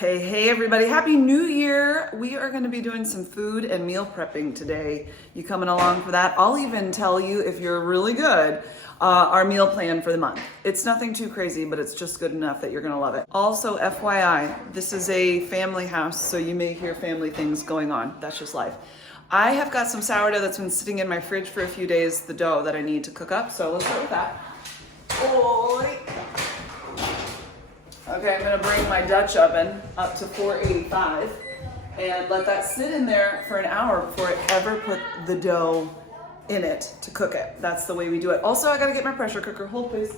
Hey everybody, Happy New Year. We are gonna be doing some food and meal prepping today. You coming along for that? I'll even tell you, if you're really good, our meal plan for the month. It's nothing too crazy, but it's just good enough that you're gonna love it. Also, FYI, this is a family house, so you may hear family things going on. That's just life. I have got some sourdough that's been sitting in my fridge for a few days, the dough that I need to cook up, so let's start with that. Oi. Okay, I'm gonna bring my Dutch oven up to 485 and let that sit in there for an hour before I ever put the dough in it to cook it. That's the way we do it. Also, I gotta get my pressure cooker. Hold please.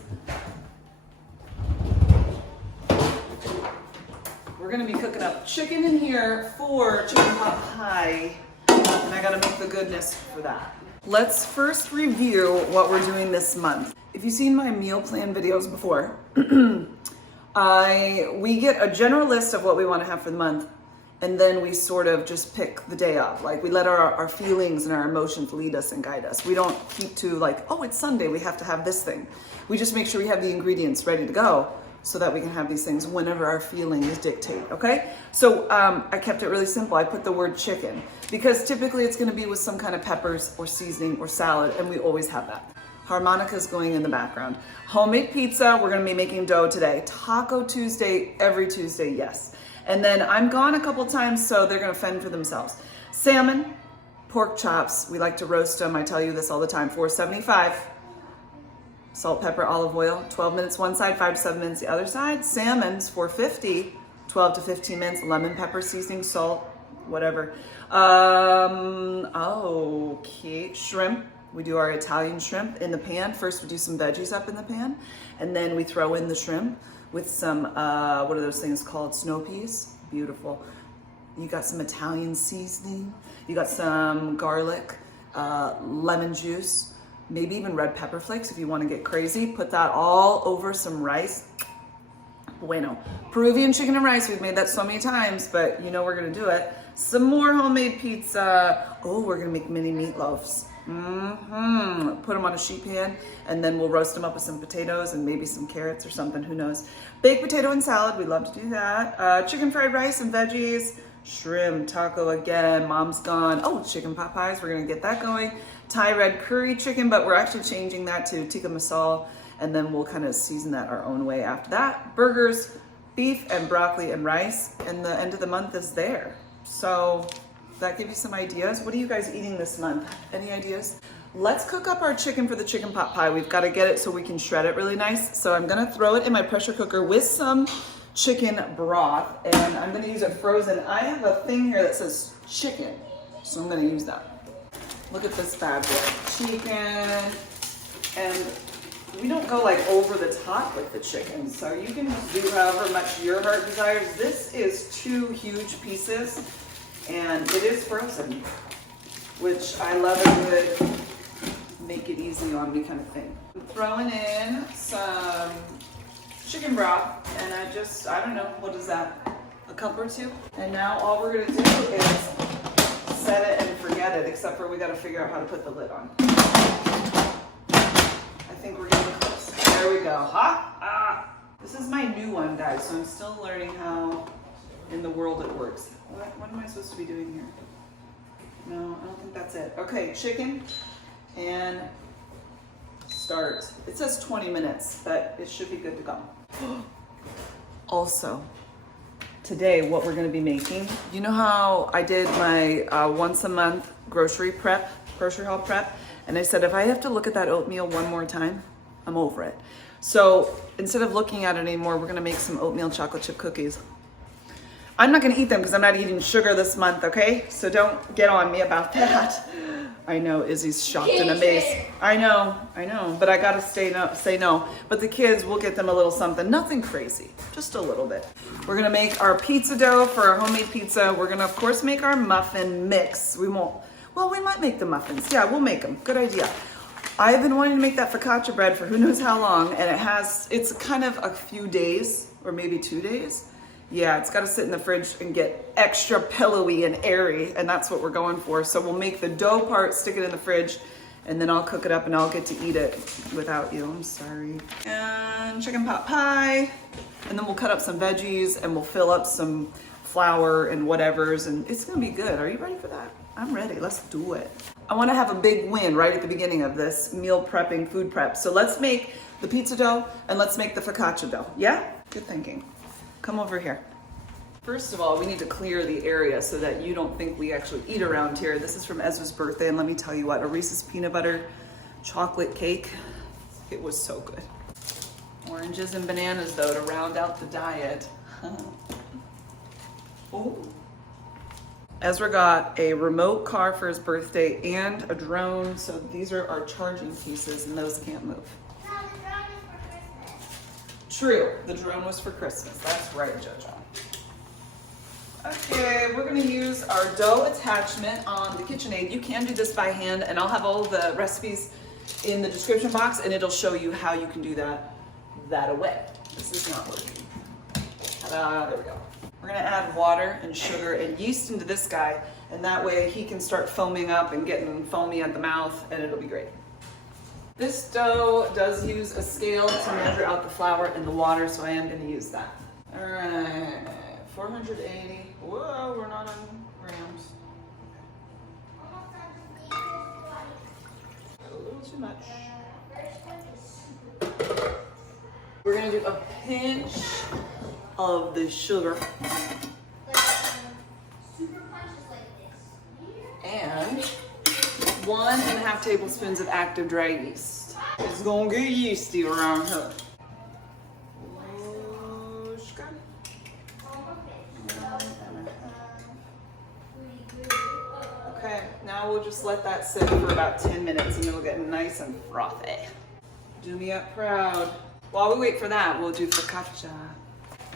We're gonna be cooking up chicken in here for chicken pot pie, and I gotta make the goodness for that. Let's first review what we're doing this month. If you've seen my meal plan videos before, we get a general list of what we want to have for the month, and then we sort of just pick the day up. Like, we let our feelings and our emotions lead us and guide us. We don't keep to like, oh, it's Sunday, we have to have this thing. We just make sure we have the ingredients ready to go so that we can have these things whenever our feelings dictate, okay? So I kept it really simple. I put the word chicken because typically it's gonna be with some kind of peppers or seasoning or salad, and we always have that. Harmonica's going in the background. Homemade pizza, we're gonna be making dough today. Taco Tuesday, every Tuesday, yes. And then I'm gone a couple times, so they're gonna fend for themselves. Salmon, pork chops, we like to roast them. I tell you this all the time, 475. Salt, pepper, olive oil, 12 minutes one side, 5 to 7 minutes the other side. Salmon's 450, 12 to 15 minutes, lemon, pepper, seasoning, salt, whatever. Okay, shrimp. We do our Italian shrimp in the pan. First, we do some veggies up in the pan, and then we throw in the shrimp with some, what are those things called? Snow peas. Beautiful. You got some Italian seasoning. You got some garlic, lemon juice, maybe even red pepper flakes if you want to get crazy. Put that all over some rice. Bueno. Peruvian chicken and rice. We've made that so many times, but you know we're going to do it. Some more homemade pizza. Oh, we're going to make mini meatloaves. Put them on a sheet pan, and then we'll roast them up with some potatoes and maybe some carrots or something, who knows. Baked potato and salad, we love to do that. Chicken fried rice and veggies. Shrimp taco again, mom's gone. Oh, chicken pot pies, we're gonna get that going. Thai red curry chicken, but we're actually changing that to tikka masala, and then we'll kind of season that our own way after that. Burgers, beef and broccoli and rice, and the end of the month is there. So that give you some ideas? What are you guys eating this month? Any ideas? Let's cook up our chicken for the chicken pot pie. We've got to get it so we can shred it really nice. So I'm gonna throw it in my pressure cooker with some chicken broth, and I'm gonna use it frozen. I have a thing here that says chicken, so I'm gonna use that. Look at this bad boy. Chicken, and we don't go like over the top with the chicken, so you can just do however much your heart desires. This is 2 huge pieces, and it is frozen, which I love. It would make it easy on me kind of thing. I'm throwing in some chicken broth, and I don't know, what is that? A cup or 2? And now all we're gonna do is set it and forget it, except for we gotta figure out how to put the lid on. I think we're getting close. There we go. This is my new one, guys, so I'm still learning how in the world it works. What am I supposed to be doing here? No, I don't think that's it. Okay, chicken and start. It says 20 minutes, but it should be good to go. Also, today what we're gonna be making, you know how I did my once a month grocery haul prep, and I said if I have to look at that oatmeal one more time, I'm over it. So instead of looking at it anymore, we're gonna make some oatmeal chocolate chip cookies. I'm not gonna eat them because I'm not eating sugar this month, okay? So don't get on me about that. I know Izzy's shocked and amazed. I know, but I gotta say no. But the kids, will get them a little something, nothing crazy, just a little bit. We're gonna make our pizza dough for our homemade pizza. We're gonna, of course, make our muffin mix. We might make the muffins. Yeah, we'll make them, good idea. I've been wanting to make that focaccia bread for who knows how long, and it's kind of a few days, or maybe 2 days. Yeah, it's got to sit in the fridge and get extra pillowy and airy, and that's what we're going for. So we'll make the dough part, stick it in the fridge, And then I'll cook it up and I'll get to eat it without you. I'm sorry. And chicken pot pie. And then we'll cut up some veggies and we'll fill up some flour and whatever's, and it's gonna be good. Are you ready for that? I'm ready. Let's do it. I want to have a big win right at the beginning of this meal prepping, food prep. So let's make the pizza dough and let's make the focaccia dough. Yeah? Good thinking. Come over here. First of all, we need to clear the area so that you don't think we actually eat around here. This is from Ezra's birthday, and let me tell you what, a Reese's peanut butter chocolate cake. It was so good. Oranges and bananas though to round out the diet. Oh. Ezra got a remote car for his birthday and a drone, so these are our charging pieces and those can't move. No, the drone is for Christmas. True, the drone was for Christmas. That's right, JoJo. Okay, we're gonna use our dough attachment on the KitchenAid. You can do this by hand, and I'll have all the recipes in the description box, and it'll show you how you can do that away. This is not working. Ta-da, there we go. We're gonna add water and sugar and yeast into this guy, and that way he can start foaming up and getting foamy at the mouth, and it'll be great. This dough does use a scale to measure out the flour and the water, so I am gonna use that. All right, 480. Whoa, we're not on grams. A little too much. We're gonna do a pinch of the sugar and 1.5 tablespoons of active dry yeast. It's gonna get yeasty around here. Okay, now we'll just let that sit for about 10 minutes and it'll get nice and frothy. Do me up proud. While we wait for that, we'll do focaccia.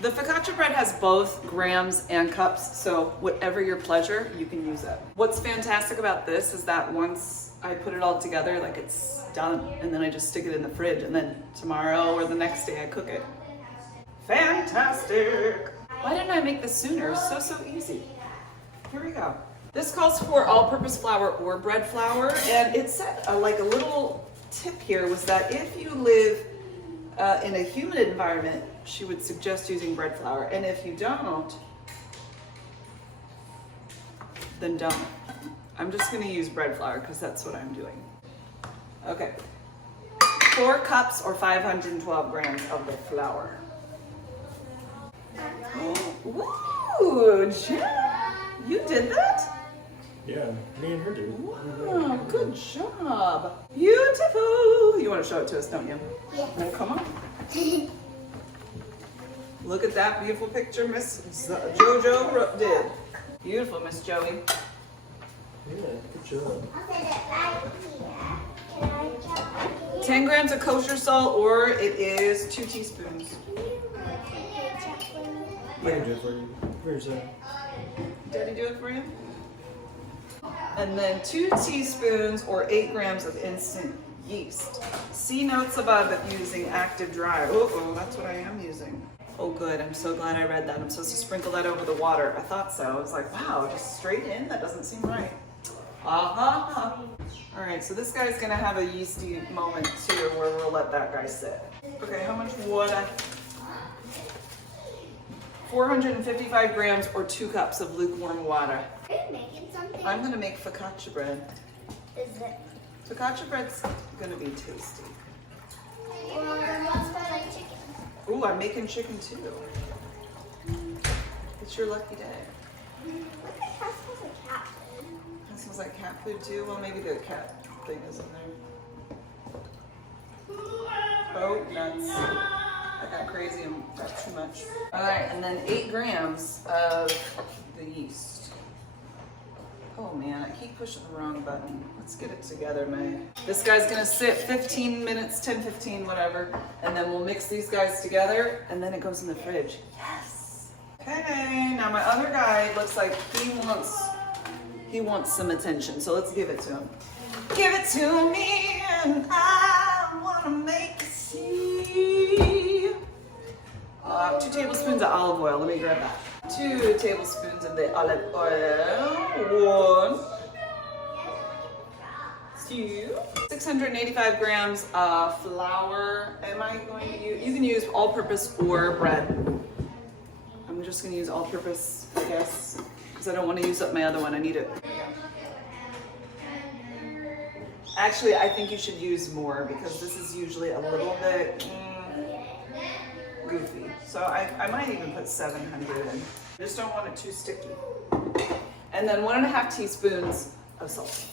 The focaccia bread has both grams and cups, so whatever your pleasure, you can use it. What's fantastic about this is that once I put it all together, like it's done, and then I just stick it in the fridge, and then tomorrow or the next day I cook it. Fantastic! Why didn't I make this sooner? It's so easy. Here we go. This calls for all-purpose flour or bread flour, and it said like a little tip here was that if you live in a humid environment, she would suggest using bread flour, and if you don't, then don't. I'm just gonna use bread flour because that's what I'm doing. Okay, 4 cups or 512 grams of the flour. Oh, woo, Jen, you did that? Yeah, me and her do. Wow, good job. Beautiful. You want to show it to us, don't you? Yeah. Well, come on. Look at that beautiful picture Miss JoJo did. Beautiful, Miss Joey. Yeah, good job. I'll set it right here. Can I chop it? 10 grams of kosher salt, or it is 2 teaspoons. Can you chop for me? I can do it for you. Where's that? Daddy do it for you? And then 2 teaspoons or 8 grams of instant yeast. See notes above if using active dry. Oh, that's what I am using. Oh good, I'm so glad I read that. I'm supposed to sprinkle that over the water. I thought so. I was like, wow, just straight in? That doesn't seem right. All right, so this guy's gonna have a yeasty moment too where we'll let that guy sit. Okay, how much water? 455 grams or 2 cups of lukewarm water. Are you making something? I'm gonna make focaccia bread. Is it? Focaccia bread's gonna be tasty. Well, then let's try like chicken. Ooh, I'm making chicken too. It's your lucky day. Look at how smells like cat food. That smells like cat food too. Well, maybe the cat thing is in there. Oh, nuts. I got crazy and got too much. All right, and then 8 grams of the yeast. Oh man, I keep pushing the wrong button. Let's get it together, May. This guy's gonna sit 15 minutes, 10, 15, whatever, and then we'll mix these guys together, and then it goes in the fridge. Yes! Okay, now my other guy looks like he wants some attention, so let's give it to him. Give it to me, and I wanna make you see. 2 tablespoons of olive oil, let me grab that. 2 tablespoons of the olive oil. 1. cute. 685 grams of flour. Am I going to use, you can use all-purpose or bread. I'm just gonna use all-purpose, I guess, because I don't want to use up my other one. I need it. Actually, I think you should use more because this is usually a little bit goofy. So I might even put 700 in. I just don't want it too sticky. And then 1.5 teaspoons of salt.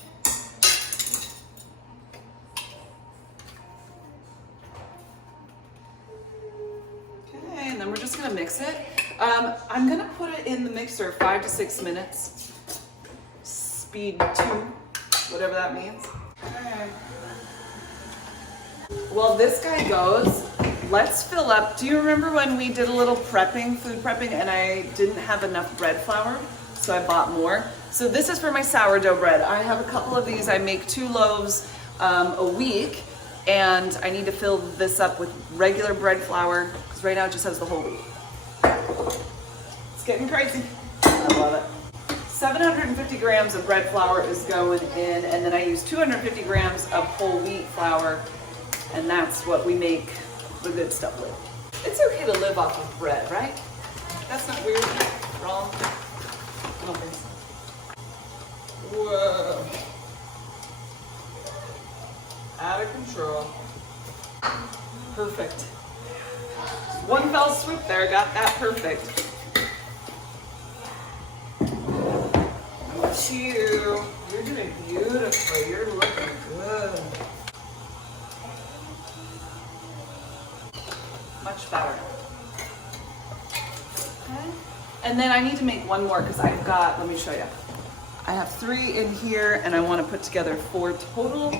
Okay, and then we're just gonna mix it. I'm gonna put it in the mixer 5 to 6 minutes. Speed 2, whatever that means. Okay. While this guy goes, let's fill up. Do you remember when we did a little prepping, food prepping, and I didn't have enough bread flour? So I bought more. So this is for my sourdough bread. I have a couple of these. I make 2 loaves a week, and I need to fill this up with regular bread flour because right now it just has the whole wheat. It's getting crazy. I love it. 750 grams of bread flour is going in, and then I use 250 grams of whole wheat flour, and that's what we make the good stuff with. It's okay to live off of bread, right? That's not weird, wrong. Okay. Whoa. Out of control. Perfect. One fell swoop there, got that perfect. You. You're doing beautiful. You're looking good. Much better. Okay. And then I need to make one more because I've got, let me show you. I have 3 in here and I want to put together 4 total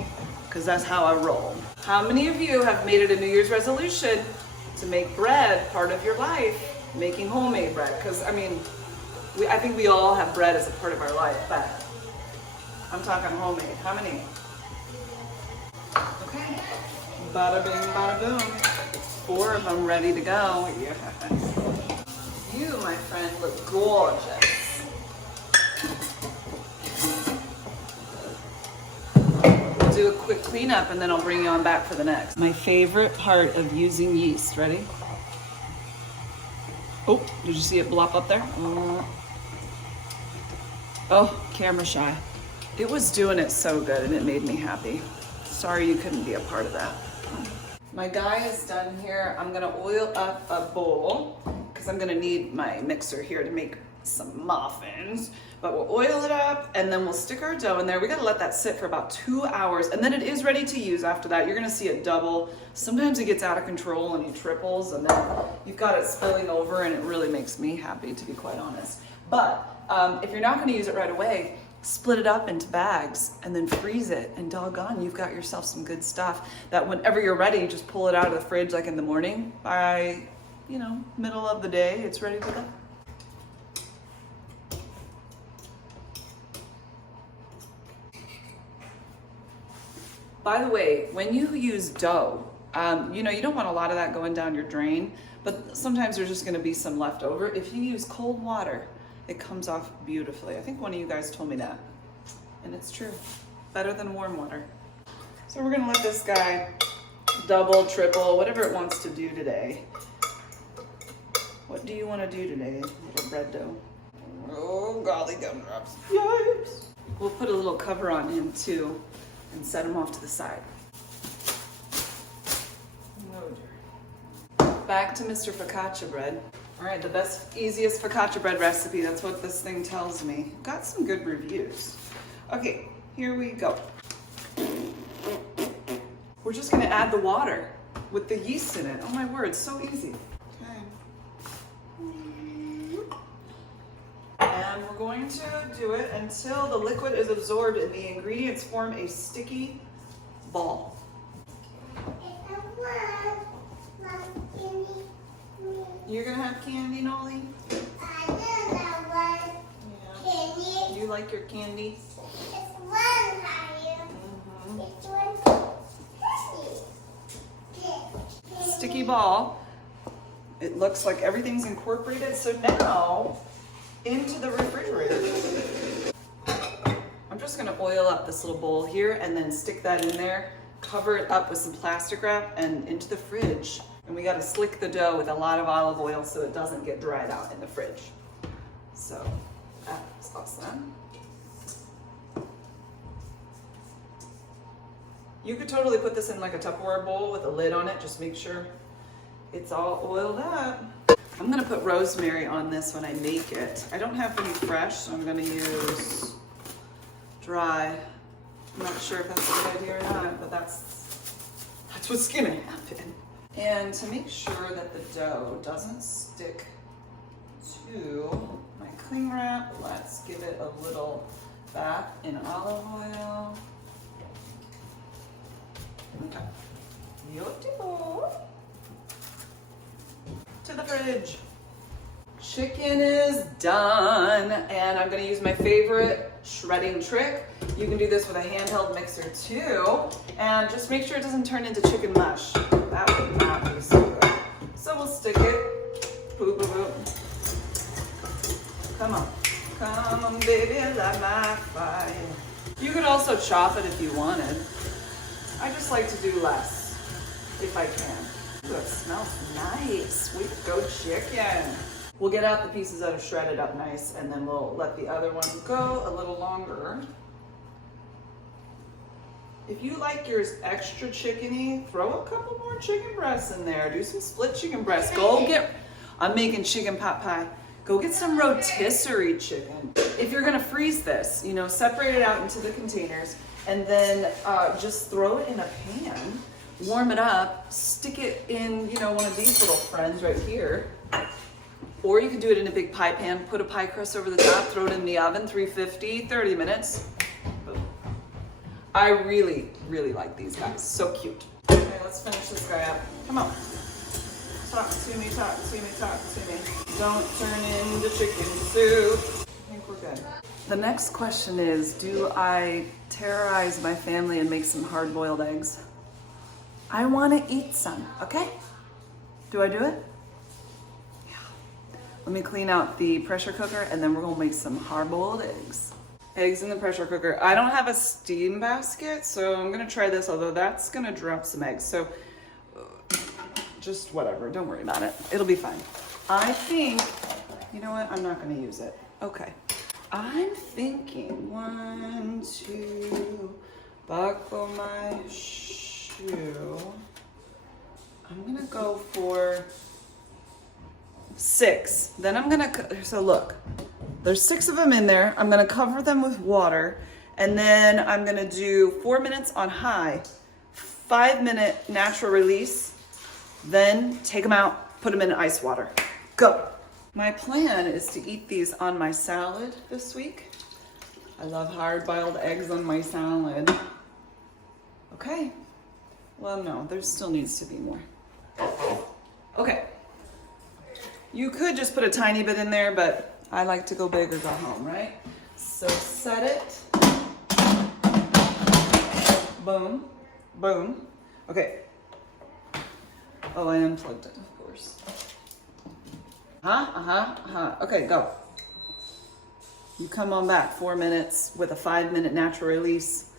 because that's how I roll. How many of you have made it a New Year's resolution to make bread part of your life? Making homemade bread. Because, I mean, I think we all have bread as a part of our life, but I'm talking homemade. How many? Okay. Bada bing, bada boom. 4 of them ready to go. Yeah. You, my friend, look gorgeous. We'll do a quick cleanup and then I'll bring you on back for the next. My favorite part of using yeast. Ready? Oh, did you see it blop up there? Oh, camera shy. It was doing it so good and it made me happy. Sorry you couldn't be a part of that. My guy is done here. I'm gonna oil up a bowl because I'm gonna need my mixer here to make some muffins. But we'll oil it up and then we'll stick our dough in there. We gotta let that sit for about 2 hours and then it is ready to use after that. You're gonna see it double. Sometimes it gets out of control and it triples and then you've got it spilling over and it really makes me happy, to be quite honest. But if you're not gonna use it right away, split it up into bags and then freeze it, and doggone, you've got yourself some good stuff that whenever you're ready, you just pull it out of the fridge like in the morning. By, you know, middle of the day, it's ready to go. By the way, when you use dough, you know, you don't want a lot of that going down your drain, but sometimes there's just gonna be some left over. If you use cold water, it comes off beautifully. I think one of you guys told me that, and it's true. Better than warm water. So we're gonna let this guy double, triple, whatever it wants to do today. What do you wanna do today, little bread dough? Oh, golly gumdrops, yikes. We'll put a little cover on him too and set him off to the side. Oh dear. Back to Mr. Focaccia bread. All right, the best, easiest focaccia bread recipe. That's what this thing tells me. Got some good reviews. Okay, here we go. We're just gonna add the water with the yeast in it. Oh my word, so easy. Okay. And we're going to do it until the liquid is absorbed and the ingredients form a sticky ball. You're gonna have candy, Nolly? I do that one. Yeah. Candy. You like your candy? It's one higher. It's one candy. Sticky ball. It looks like everything's incorporated. So now, into the refrigerator. I'm just just gonna oil up this little bowl here and then stick that in there, cover it up with some plastic wrap and into the fridge. And we gotta slick the dough with a lot of olive oil so it doesn't get dried out in the fridge. So that's awesome. You could totally put this in like a Tupperware bowl with a lid on it. Just make sure it's all oiled up. I'm gonna put rosemary on this when I make it. I don't have any fresh, so I'm gonna use dry. I'm not sure if that's a good idea or not, but that's what's gonna happen. And to make sure that the dough doesn't stick to my cling wrap, let's give it a little bath in olive oil. Okay, beautiful. To the fridge. Chicken is done, and I'm gonna use my favorite shredding trick. You can do this with a handheld mixer too, and just make sure it doesn't turn into chicken mush. That would not be so good. So we'll stick it. Boop, boop, boop. Come on, baby, light my fire. You could also chop it if you wanted. I just like to do less, if I can. Ooh, it smells nice. Way to go, chicken. We'll get out the pieces that are shredded up nice, and then we'll let the other one go a little longer. If you like yours extra chickeny, throw a couple more chicken breasts in there. Do some split chicken breasts. I'm making chicken pot pie. Go get some rotisserie chicken. If you're gonna freeze this, separate it out into the containers, and then just throw it in a pan, warm it up, stick it in, one of these little friends right here. Or you can do it in a big pie pan, put a pie crust over the top, throw it in the oven, 350, 30 minutes. Boom. I really, really like these guys. So cute. Okay, let's finish this guy up. Come on. Talk to me, talk to me, talk to me. Don't turn into chicken soup. I think we're good. The next question is, do I terrorize my family and make some hard-boiled eggs? I want to eat some, okay? Do I do it? Yeah. Let me clean out the pressure cooker, and then we're gonna make some hard-boiled eggs. Eggs in the pressure cooker. I don't have a steam basket, so I'm gonna try this, although that's gonna drop some eggs. So just whatever, don't worry about it. It'll be fine. I think, you know what? I'm not gonna use it. Okay. I'm thinking 1, 2, buckle my shoe. I'm gonna go for 6. Then I'm gonna, so look, there's 6 of them in there. I'm gonna cover them with water, and then I'm gonna do 4 minutes on high, 5-minute natural release, then take them out, put them in ice water. Go. My plan is to eat these on my salad this week. I love hard-boiled eggs on my salad. Okay. Well, no, there still needs to be more. Okay. You could just put a tiny bit in there, but I like to go big or go home, right? So set it. Boom. Boom. Okay. Oh, I unplugged it, of course. Okay, go. You come on back 4 minutes with a 5-minute natural release.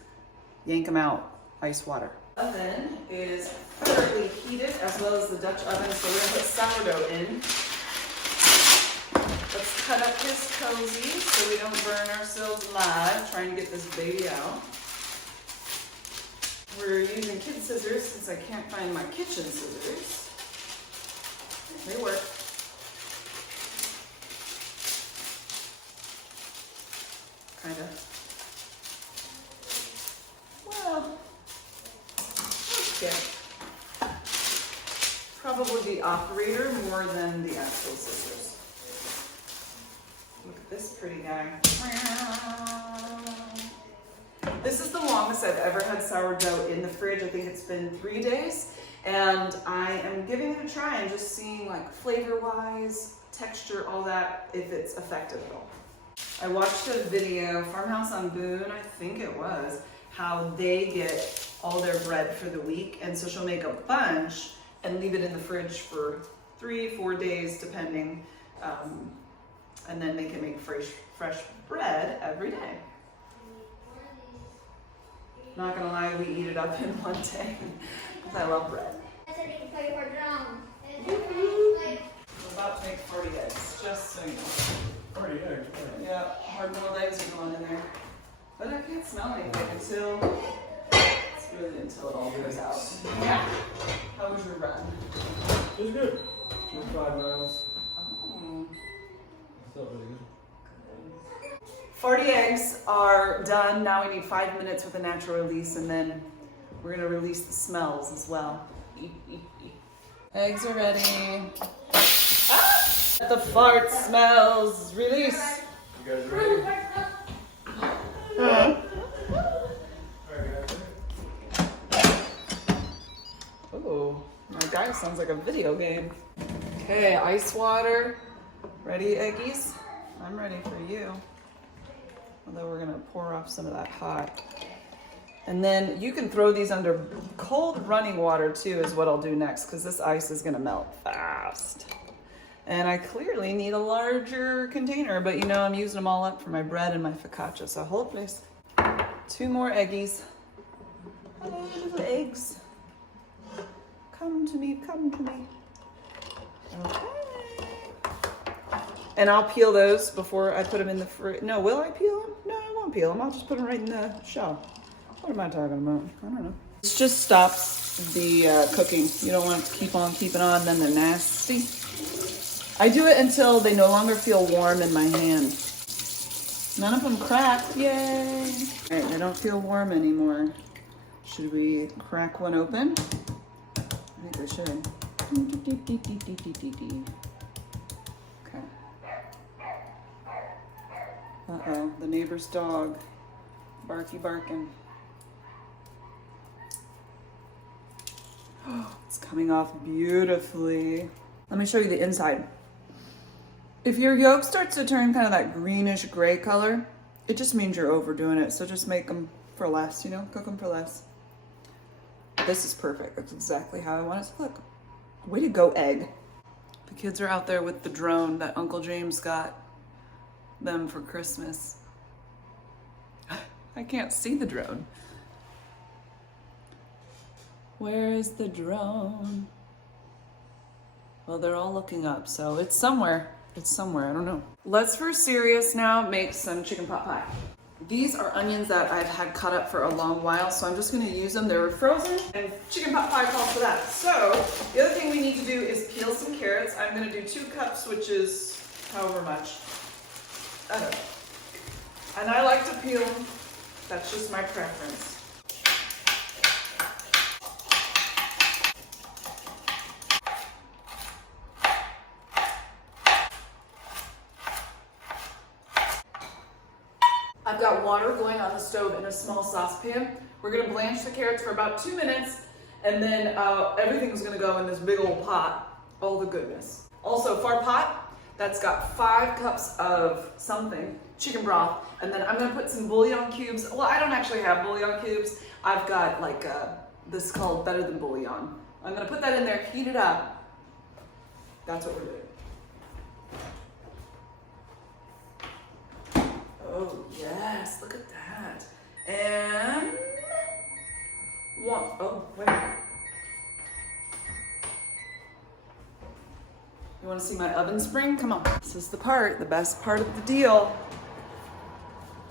Yank them out, ice water. Oven is thoroughly heated, as well as the Dutch oven, so we're gonna put sourdough in. Let's cut up this cozy so we don't burn ourselves alive trying to get this baby out. We're using kid scissors since I can't find my kitchen scissors. They work. Kinda. Well, okay. Probably the operator more than the actual scissors. Look at this pretty guy. This is the longest I've ever had sourdough in the fridge. I think it's been 3 days, and I am giving it a try and just seeing like flavor-wise, texture, all that, if it's effective at all. I watched a video, Farmhouse on Boone, I think it was, how they get all their bread for the week, and so she'll make a bunch and leave it in the fridge for 3-4 days, depending, and then they can make fresh bread every day. Not gonna lie, we eat it up in one day because I love bread. We're about to make 40 eggs, just so you know. 40 eggs. Yeah, hard-boiled eggs are going in there. But I can't smell anything until it all goes out. Yeah. How was your run? It was good. 5 miles. Oh. Felt really good. 40 eggs are done. Now we need 5 minutes with a natural release, and then we're gonna release the smells as well. Eggs are ready. Ah! The fart smells. Release. You guys ready? Alright, guys. Oh, my guy sounds like a video game. Okay, ice water. Ready, eggies? I'm ready for you. Although we're gonna pour off some of that hot. And then you can throw these under cold running water too, is what I'll do next, because this ice is gonna melt fast. And I clearly need a larger container, but you know I'm using them all up for my bread and my focaccia, so hold please. 2 more eggies. Hello, little eggs. Come to me, come to me. Okay. And I'll peel those before I put them in the fridge. No, will I peel them? No, I won't peel them. I'll just put them right in the shell. What am I talking about? I don't know. This just stops the cooking. You don't want to keep on keeping on, then they're nasty. I do it until they no longer feel warm in my hand. None of them cracked, yay. All right, I don't feel warm anymore. Should we crack one open? I think we should. Okay. Uh-oh, the neighbor's dog. Barky barking. It's coming off beautifully. Let me show you the inside. If your yolk starts to turn kind of that greenish gray color, it just means you're overdoing it. So just make them for less, you know, cook them for less. This is perfect. That's exactly how I want it to look. Way to go, egg. The kids are out there with the drone that Uncle James got them for Christmas. I can't see the drone. Where is the drone? Well, they're all looking up, so it's somewhere. It's somewhere, I don't know. Let's, for serious now, make some chicken pot pie. These are onions that I've had cut up for a long while, so I'm just gonna use them. They're frozen, and chicken pot pie calls for that. So, the other thing we need to do is peel some carrots. I'm gonna do 2 cups, which is however much. I don't know. And I like to peel them. That's just my preference. I've got water going on the stove in a small saucepan. We're gonna blanch the carrots for about 2 minutes, and then everything's gonna go in this big old pot, all the goodness. Also, for our pot, that's got 5 cups of something, chicken broth, and then I'm gonna put some bouillon cubes. Well, I don't actually have bouillon cubes. I've got like this is called Better Than Bouillon. I'm gonna put that in there, heat it up. That's what we're doing. Oh yes, look at that. And one, oh, wait a minute. You wanna see my oven spring? Come on. This is the best part of the deal.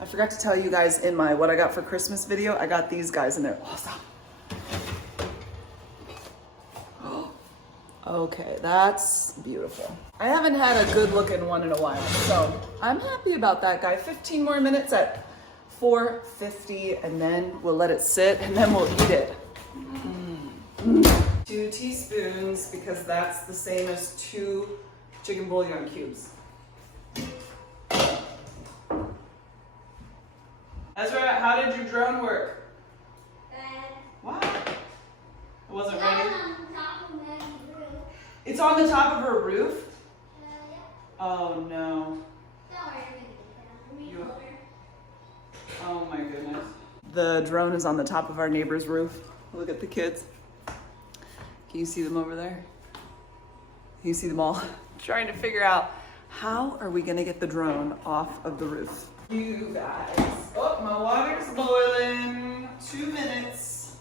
I forgot to tell you guys in my what I got for Christmas video, I got these guys and they're awesome. Okay, that's beautiful. I haven't had a good looking one in a while, so I'm happy about that guy. 15 more minutes at 450, and then we'll let it sit, and then we'll eat it. 2 teaspoons, because that's the same as 2 chicken bouillon cubes. Ezra, how did your drone work? Wow. It wasn't ready? It's on the top of her roof? Oh no. Oh my goodness. The drone is on the top of our neighbor's roof. Look at the kids. Can you see them over there? Can you see them all? Trying to figure out How are we gonna get the drone off of the roof? You guys. Oh, my water's boiling. 2 minutes.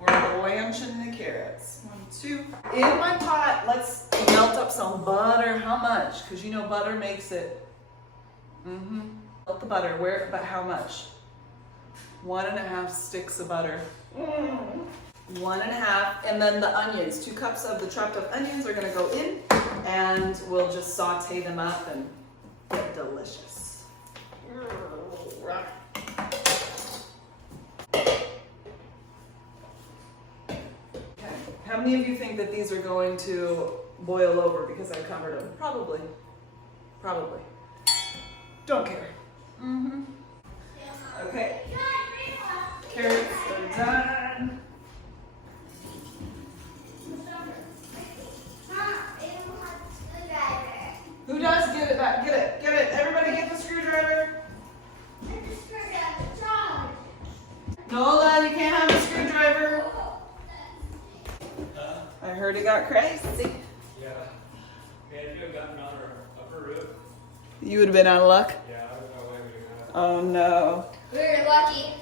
We're blanching the carrots. 1, 2. In my pot, let's melt up some butter. How much? Because you know butter makes it. Melt the butter. Where? But how much? 1.5 sticks of butter. 1.5, and then the onions. 2 cups of the chopped up onions are gonna go in, and we'll just saute them up and get delicious. Okay. How many of you think that these are going to boil over because I covered them? Probably. Probably. Don't care. Okay. Carrots are done. Who does? Get it back. Get it. Get it. Everybody get the screwdriver. Nola, you can't have a screwdriver. I heard it got crazy. Yeah. If you had gotten on our upper roof, You would have been out of luck? yeah, I don't know why we didn't have. Oh no. We were lucky.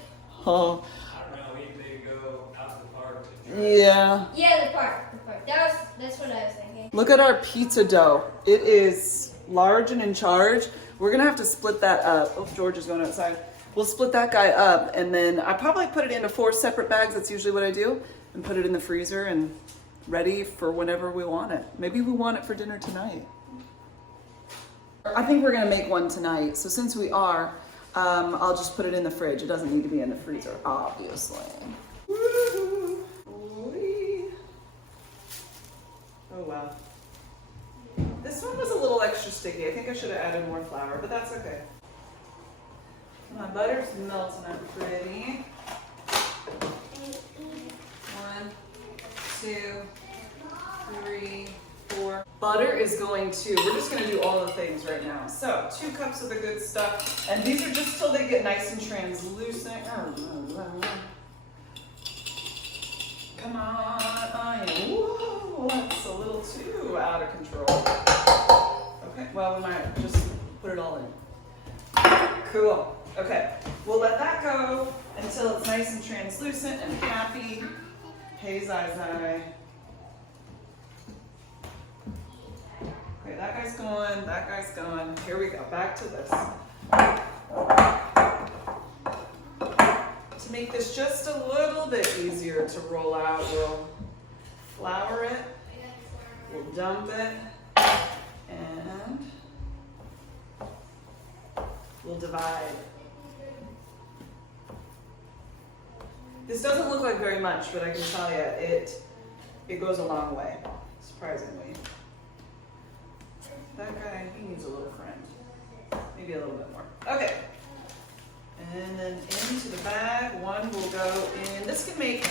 Oh. I don't know, we may go out to the park to try. Yeah. Yeah, the park. That's what I was thinking. Look at our pizza dough. It is large and in charge. We're gonna have to split that up. Oh, George is going outside. We'll split that guy up, and then I probably put it into 4 separate bags. That's usually what I do, and put it in the freezer and ready for whenever we want it. Maybe we want it for dinner tonight. I think we're gonna make one tonight. So since we are, I'll just put it in the fridge. It doesn't need to be in the freezer, obviously. Woo-hoo. Wee. Oh wow. This one was a little extra sticky. I think I should have added more flour, but that's okay. My butter's melting up pretty. 1, 2, 3, 4. Butter is going to, we're just gonna do all the things right now. So 2 cups of the good stuff. And these are just till they get nice and translucent. Come on, onion. Whoa, that's a little too out of control. Okay, well, we might just put it all in. Cool. Okay, we'll let that go until it's nice and translucent and happy. Hey, Zai Zai. Okay, that guy's going, that guy's going. Here we go, back to this. To make this just a little bit easier to roll out, we'll flour it, we'll dump it, and we'll divide. This doesn't look like very much, but I can tell you, it goes a long way, surprisingly. That guy, he needs a little friend. Maybe a little bit more. Okay. And then into the bag, one will go in. This can make,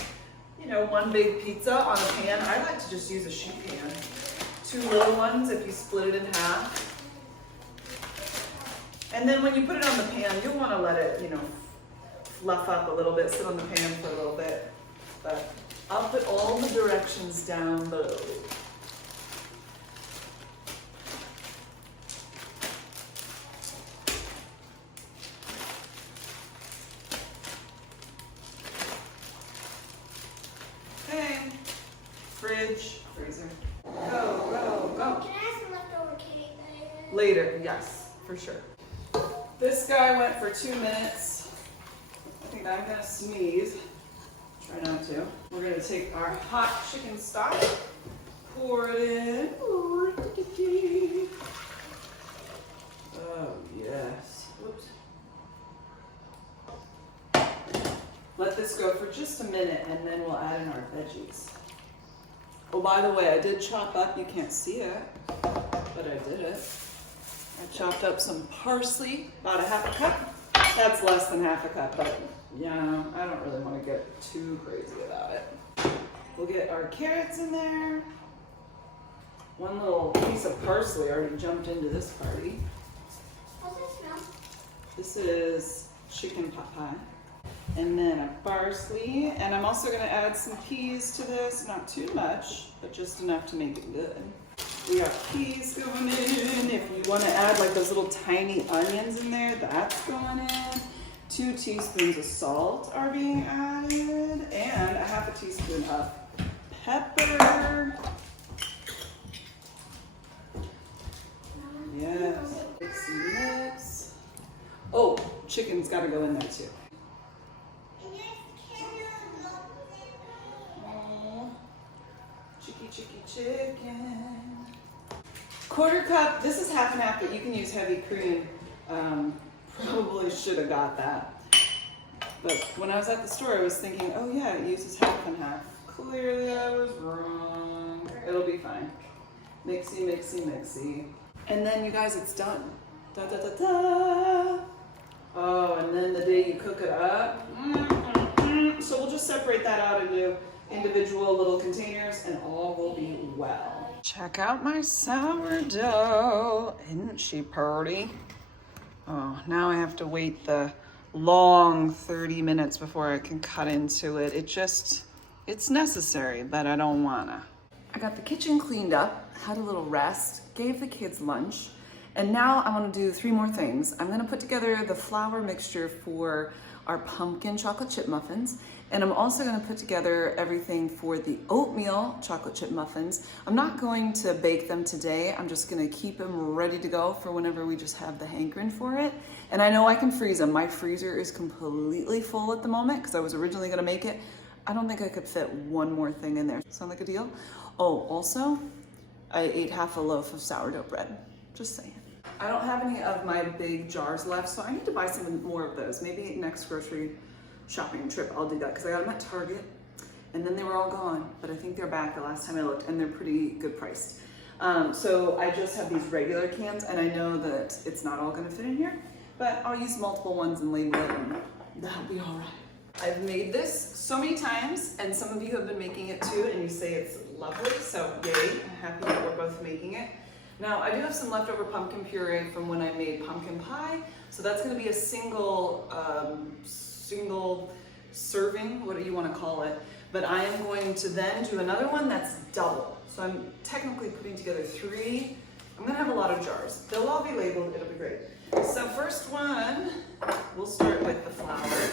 1 big pizza on a pan. I like to just use a sheet pan. 2 little ones if you split it in half. And then when you put it on the pan, you'll want to let it, fluff up a little bit, sit on the pan for a little bit. But I'll put all the directions down below. Okay, fridge, freezer. Go, go, go. Can I have some leftover cake Later, yes, for sure. This guy went for 2 minutes. I think I'm gonna sneeze. Try not to. We're gonna take our hot chicken stock, pour it in. Oh, yes. Whoops. Let this go for just a minute and then we'll add in our veggies. Oh, by the way, I did chop up, you can't see it, but I did it. I chopped up some parsley, about a 1/2 cup. That's less than 1/2 cup, but yeah, I don't really want to get too crazy about it. We'll get our carrots in there. 1 little piece of parsley already jumped into this party. What's that smell? This is chicken pot pie. And then a parsley. And I'm also going to add some peas to this. Not too much, but just enough to make it good. We got peas going in. If you want to add like those little tiny onions in there, that's going in. 2 teaspoons of salt are being added, and a half a teaspoon of pepper. Yes. Mix and mix. Oh, chicken's got to go in there too. Chicken. 1/4 cup, this is half and half, but you can use heavy cream. Probably should have got that. But when I was at the store, I was thinking, oh yeah, it uses half and half. Clearly I was wrong. It'll be fine. Mixy, mixy, mixy. And then you guys, it's done. Da da da da. Oh, and then the day you cook it up. So we'll just separate that out into individual little containers and all will be well. Check out my sourdough. Isn't she pretty? Oh, now I have to wait the long 30 minutes before I can cut into it. It's necessary, but I don't wanna. I got the kitchen cleaned up, had a little rest, gave the kids lunch, and now I wanna do 3 more things. I'm gonna put together the flour mixture for our pumpkin chocolate chip muffins, and I'm also gonna put together everything for the oatmeal chocolate chip muffins. I'm not going to bake them today. I'm just gonna keep them ready to go for whenever we just have the hankering for it. And I know I can freeze them. My freezer is completely full at the moment because I was originally gonna make it. I don't think I could fit 1 more thing in there. Sound like a deal? Oh, also, I ate half a loaf of sourdough bread. Just saying. I don't have any of my big jars left, so I need to buy some more of those. Maybe next grocery shopping trip I'll do that because I got them at Target and then they were all gone, but I think they're back the last time I looked and they're pretty good priced. So I just have these regular cans and I know that it's not all gonna fit in here, but I'll use multiple ones and label it and that'll be all right. I've made this so many times and some of you have been making it too and you say it's lovely, so yay, I'm happy that we're both making it. Now I do have some leftover pumpkin puree from when I made pumpkin pie, so that's gonna be a single serving, what do you want to call it, but I am going to then do another one that's double. So I'm technically putting together 3. I'm gonna have a lot of jars. They'll all be labeled, it'll be great. So first one, we'll start with the flour.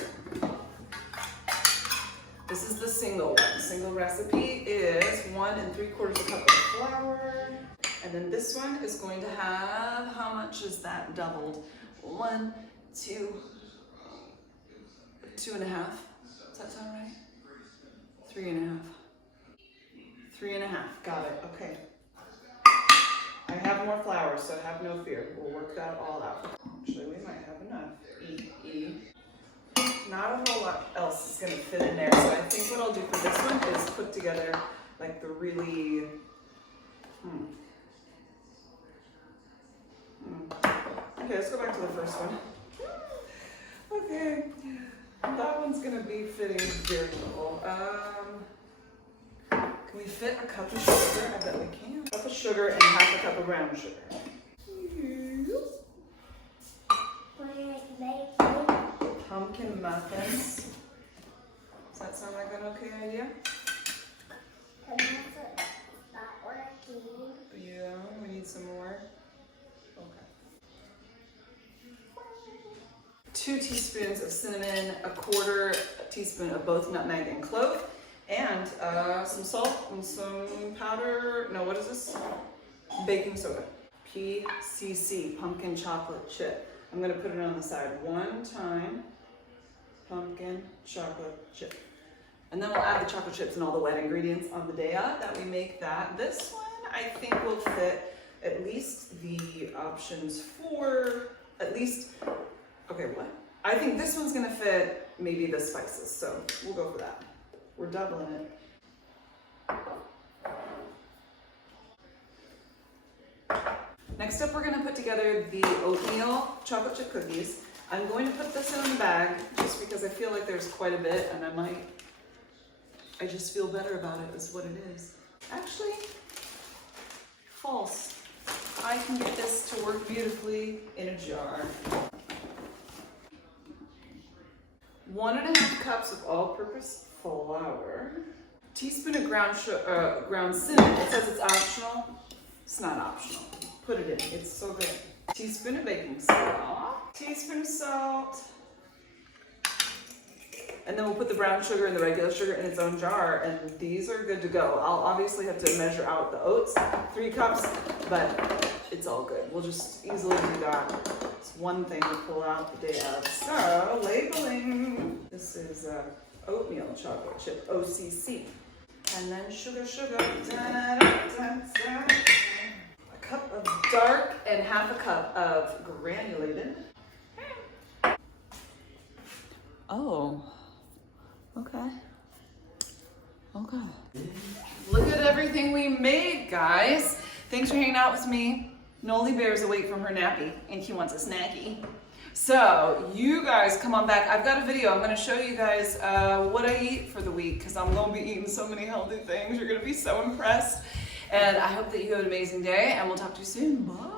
This is the single one. The single recipe is 1 3/4 cup of flour. And then this one is going to have, how much is that doubled? 1, 2, 2.5. Does that sound right? 3.5. 3.5. Got it. Okay. I have more flour, so have no fear. We'll work that all out. Actually, we might have enough. Not a whole lot else is going to fit in there, so I think what I'll do for this one is put together like the really. Okay, let's go back to the first one. Okay. That one's gonna be fitting very well. Can we fit a cup of sugar? I bet we can. A cup of sugar and half a cup of brown sugar. Pumpkin muffins. Does that sound like an okay idea? Yeah, we need some more. Okay. 2 teaspoons of cinnamon, 1/4 teaspoon of both nutmeg and clove, and some salt and some powder, no, what is this? Baking soda. PCC, pumpkin chocolate chip. I'm gonna put it on the side 1 time, pumpkin chocolate chip. And then we'll add the chocolate chips and all the wet ingredients on the day of that we make that. This one I think will fit at least the options for, at least, okay, what? I think this one's gonna fit maybe the spices, so we'll go for that. We're doubling it. Next up, we're gonna put together the oatmeal chocolate chip cookies. I'm going to put this in a bag just because I feel like there's quite a bit and I just feel better about it is what it is. Actually, false. I can get this to work beautifully in a jar. 1.5 cups of all-purpose flour. Teaspoon of ground cinnamon. It says it's optional. It's not optional. Put it in, it's so good. Teaspoon of baking soda, teaspoon of salt. And then we'll put the brown sugar and the regular sugar in its own jar, and these are good to go. I'll obviously have to measure out the oats, 3 cups, but it's all good. We'll just easily do that. It's one thing to pull out the day of. So, labeling. This is oatmeal chocolate chip, OCC. And then sugar. Da, da, da, da. A cup of dark and half a cup of granulated. Oh. Okay. Look at everything we made, guys. Thanks for hanging out with me. Noli Bear's awake from her nappy, and she wants a snacky. So, you guys come on back. I've got a video. I'm going to show you guys what I eat for the week, because I'm going to be eating so many healthy things. You're going to be so impressed. And I hope that you have an amazing day, and we'll talk to you soon. Bye.